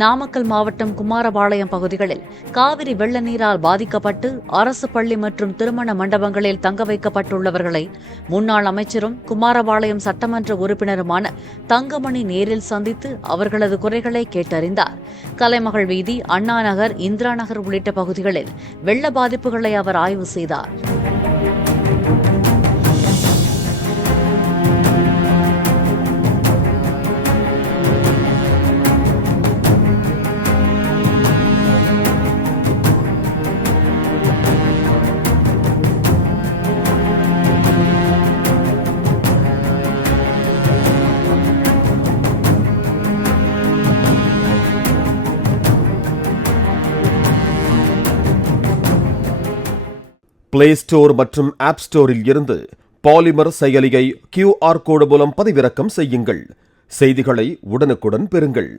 நாமக்கல் மாவட்டம் குமாரபாளையம் பகுதிகளில் காவிரி வெள்ள நீரால் பாதிக்கப்பட்டு அரசு பள்ளி மற்றும் திருமண மண்டபங்களில் தங்க வைக்கப்பட்டுள்ளவர்களை முன்னாள் அமைச்சரும் குமாரபாளையம் சட்டமன்ற உறுப்பினருமான தங்கமணி நேரில் சந்தித்து அவர்களது குறைகளை கேட்டறிந்தார். கலைமகள் வீதி, அண்ணா நகர், இந்திரா நகர் உள்ளிட்ட பகுதிகளில் வெள்ள பாதிப்புகளை அவர் ஆய்வு செய்தார். பிளே ஸ்டோர் மற்றும் ஆப் ஸ்டோரில் இருந்து பாலிமர் செயலியை QR கோடு மூலம் பதிவிறக்கம் செய்யுங்கள். செய்திகளை உடனுக்குடன் பெறுங்கள்.